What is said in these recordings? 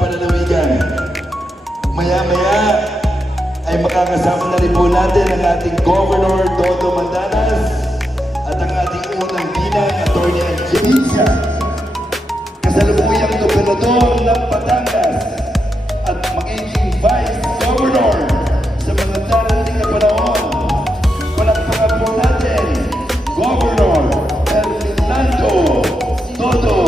Pananawigan. Maya-maya ay makakasama na rin po natin ang ating Governor Dodo Mandanas at ang ating unang ginang Atty. Angelisa, kasalukuyang gobernador ng Batangas at magiging Vice Governor sa mga darating na panahon. Palakpakan po natin, Governor Ferdinando Dodo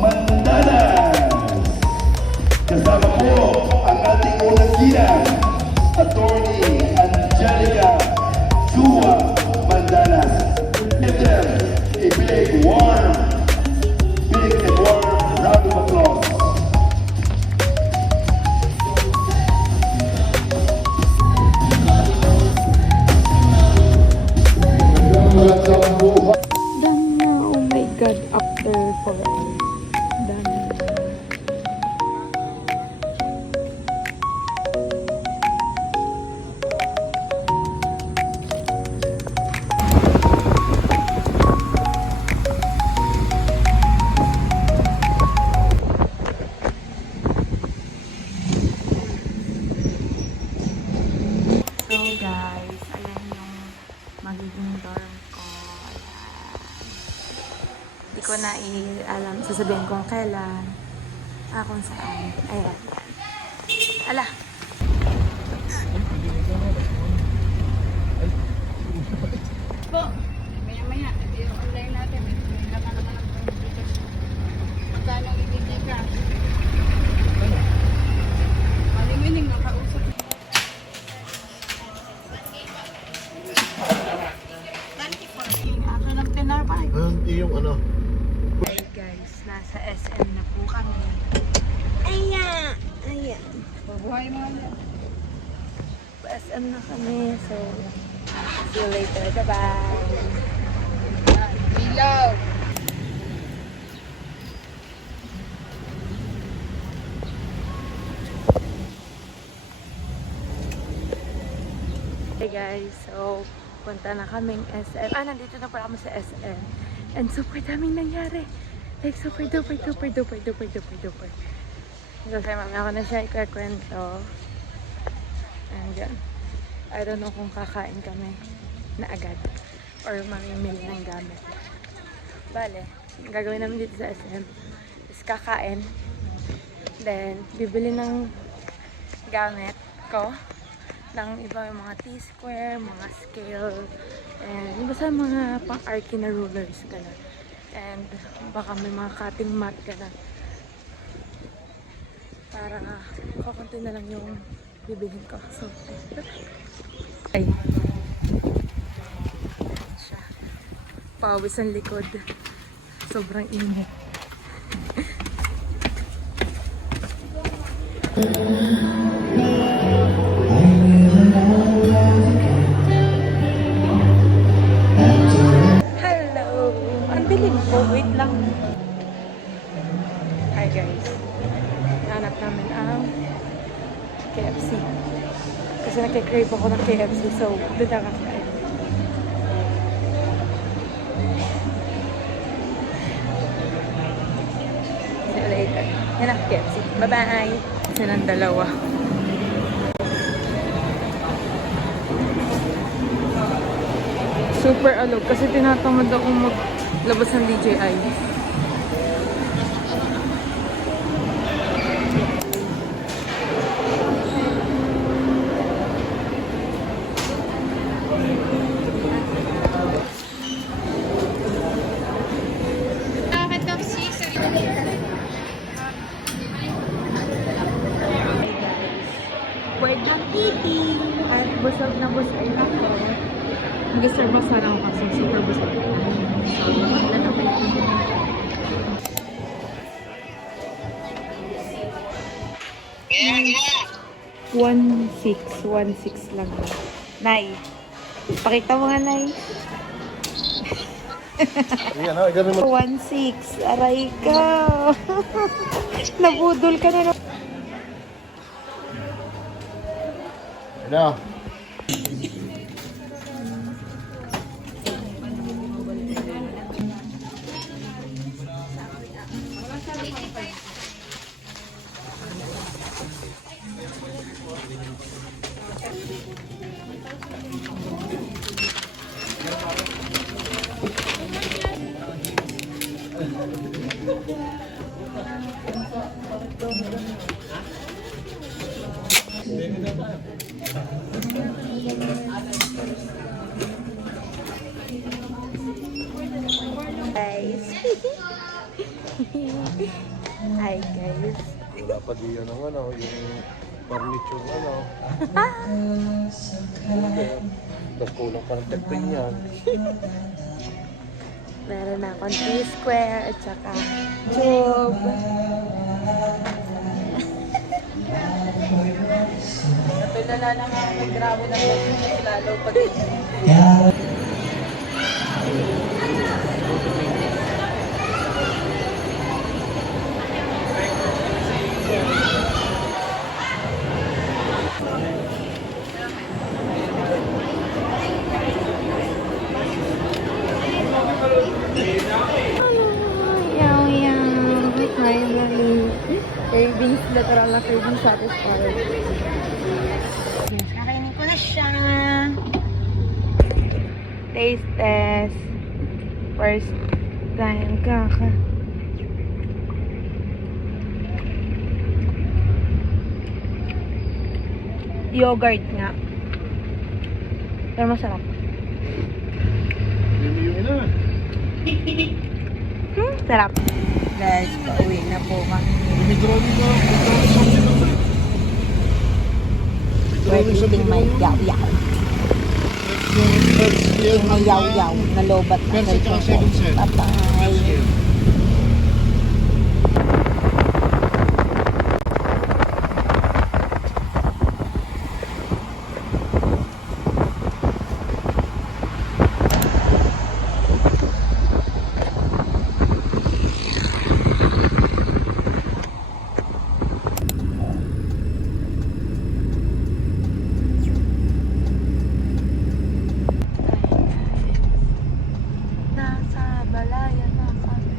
Mandanas. Kasama po ang ating unang ginang, Atty. Angelica Chua Mandanas. Give them a big and warm round of applause. Done na, oh my god, after 4 hours. Done. So guys, ayan yung magiging dorm ko. Ayan. Hindi ko na alam, sasabihin kung kailan, kung saan. Ayan. Ala! Po, maya-maya, ito yung online natin. May naman naman ang computer. Magkano ibigay ka? Maling-miling, nakausap. Ako ng tinapay. Yung ano? Hi guys, nasa SM na po kami. Ayan! Ayan. Buhay mo yan. SM na kami, so see you later. Bye-bye! Ilaw! Hey guys, so punta na kaming SM. Nandito na pala kami sa SM. And super daming nangyari. Like super duper. Kasi mamaya ako na siya ikakwento. And yan. I don't know kung kakain kami na agad. Or mamimili ng gamit. Bale, ang gagawin namin dito sa SM is kakain. Then, bibili ng gamit ko. Ng iba yung mga T-square, mga scale, and basta mga pang-arky na rulers, gano'n. And baka may mga cutting mat, gano'n. Para kakunti na lang yung bibilhin ko. So, ay. Siya. Pawis ang likod. Sobrang init. Hello! Ang dilim po. Wait lang. Hi guys. Hanap namin ang KFC. Kasi nagkikrave ako ng KFC. So, doon na kakain. See you later. Yan ang KFC. Bye-bye! Silang dalawa. Super alog kasi tinatamad akong maglabas ng DJI. Pwede ng eating at busog na busog ako. Nag-Starbucks sana ako kasi super busog. So, wala na kayo. 1.6 lang. Nay, pakita mo nga, Nay. Ayan, ha? Ganun mo. 1.6. Aray ka. Nabudol ka na. Ayan. Guys. Hi guys. Wala pa di yan ang ano, yung furniture ano. Tapos kulang pa ng tagpin yan. Meron na akong T-square at saka tube. Napilala na nga may grabo ng business lalo pag Yaw, yaw. Finally. Cravings, literal na cravings satisfied. Yes, kakainin ko na siya. Taste test. First time kaka. Yogurt nga. Pero masarap. Hindi mo yung ina. Sarap. guys, pauwi na po kami. May drawing ka. May drawing sa akin naman. We're eating my yaw-yaw. May yaw-yaw na lobat na Versus tsaka 7 cents. Bye-bye. Nasa balayan na kami.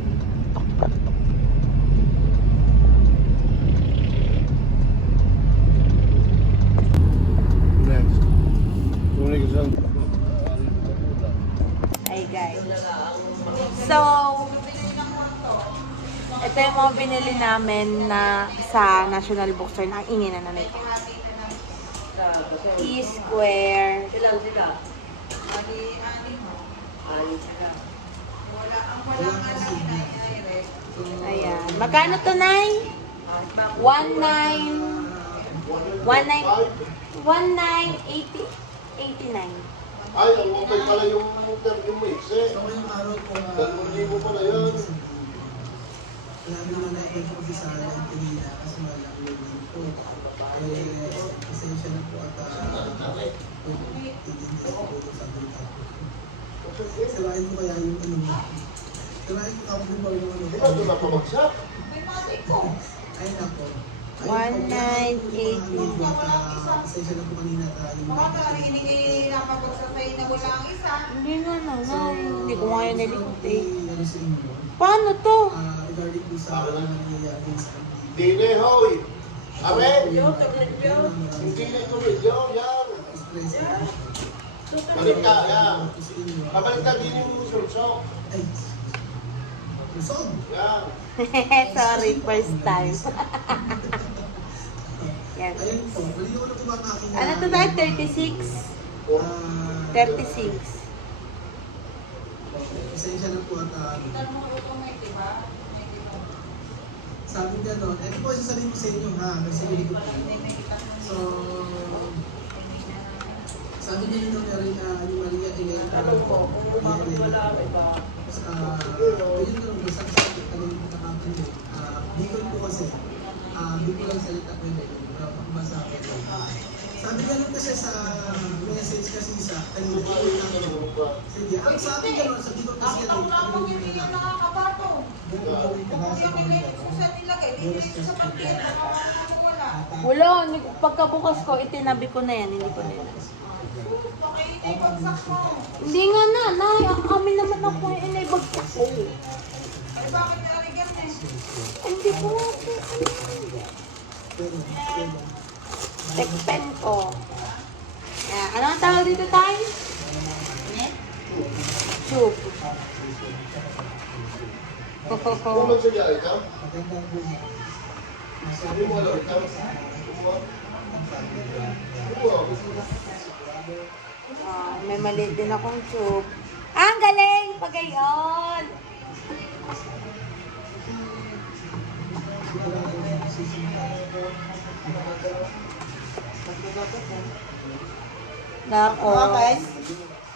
Next. Tuloy ka saan? Hi guys. So, ito yung mga binili namin na sa National Bookstore na ang ingin na nito. T-square. Ayan. Magkano to, Nay? 1989. Ay, ang okay pala yung interview mo eh. Dalawang libo pala yun. Lagi naman na i-focus sa Pilipinas kasi wala ko yung info. Pasensya na po at hindi ko sa dito. Sirain ko kaya yung ano mo. Sirain ko ako yung mga ano. Ikaw doon na pamagsak. Ay nako. 1980. Pasensya na po kanina at yung mga Hindi nga naman. Hindi ko nga yun nilikot eh. ano sa inyo. Paano to? Regarding po sa nangyayari sa Dine, hoy! Are! Hindi Hindi na ito video, yan! Balik ka, yan! Kabalik ka din yung sursok. Ay, Luzon. Yan! Sorry, first time. Yan. Ayun po, mali ko na po ang aking... Ano to tayo? 36? 36. Pasensya na po at sabi niya no, ito po sasabihin ko sa inyo ha, kasi hindi ko po. So, sabi niya yun meron yung Maria Elena. Ano po, kung wala ba? Yun lang, basta sa tagalog ko nakapin yun. Bicol po kasi, Bicol ang salita ko yun. Basta ako. Sabi ganun kasi sa message kasi sa kanina. Sige, ang sa atin ganun, sa dito kasi yan. Wala, pagkabukas ko, itinabi ko na yan, hindi ko nila. Hindi nga na, kami naman ako yung inaibagsak ko. Hindi ko nga. Tekpen ko. Ano ang tawag dito tayo? Tube. Kung magsabihay ka, Magandang buhay. hindi mo alam ka. May maliit din akong tube. Ang galing! Pagayon! Nako,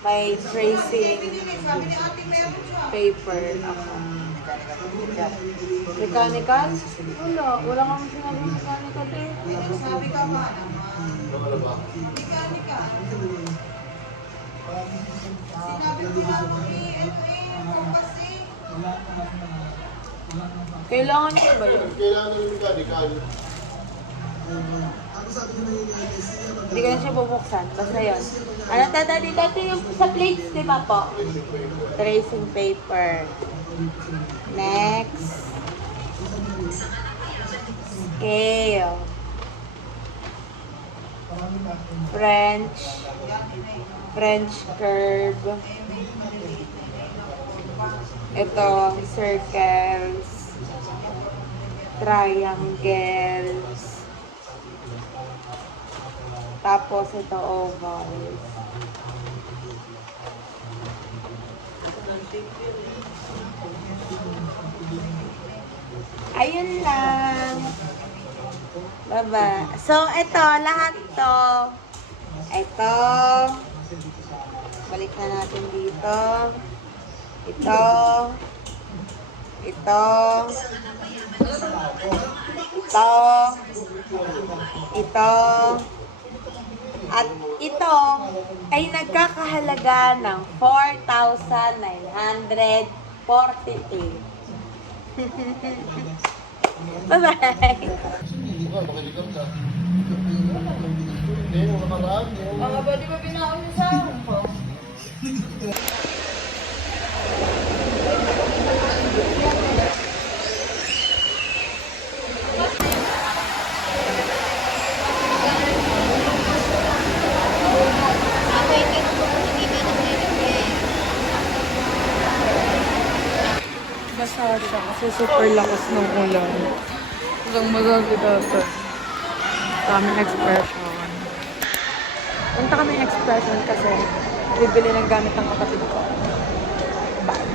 may tracing paper ako. Mechanical? Wala kang sinabi mechanical eh. Sabi ka pa naman. Mekanika. Sinabi ko nga po kasi. Kailangan niyo ba yun? Kailangan ng mechanical. Ako sabi ko na yung ISC, Hindi ko na siya bubuksan. Basta yun. Ano tata dito? Ito yung sa plates, di ba po? Tracing paper. Next. Scale. French curve. Ito, circles. Triangles. Tapos ito ovals. Ayun lang. Baba. So, ito, lahat to. Ito. Balik na natin dito. Ito. Ito. Ito. Ito. At ito ay nagkakahalaga ng 4,948. Bye-bye! Hindi ba, makiligam ka. Hindi, yung nakaraan. Mga ba di ba binaon niyo sa akin po? Basta siya kasi super lakas ng ulan. Hanggang magagadagan. Kaming expression. Punta kami expression kasi bibili ng gamit ng kapatid ko. Bye.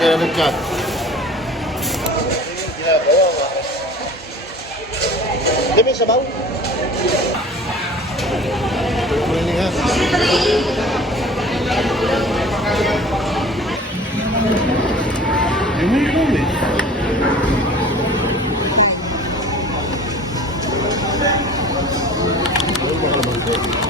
Kaya nag-chat. Ginagawa nga. Hindi, may sabaw. Pwede nga. Hindi mo ikaw eh. Ano ba ka naman ko?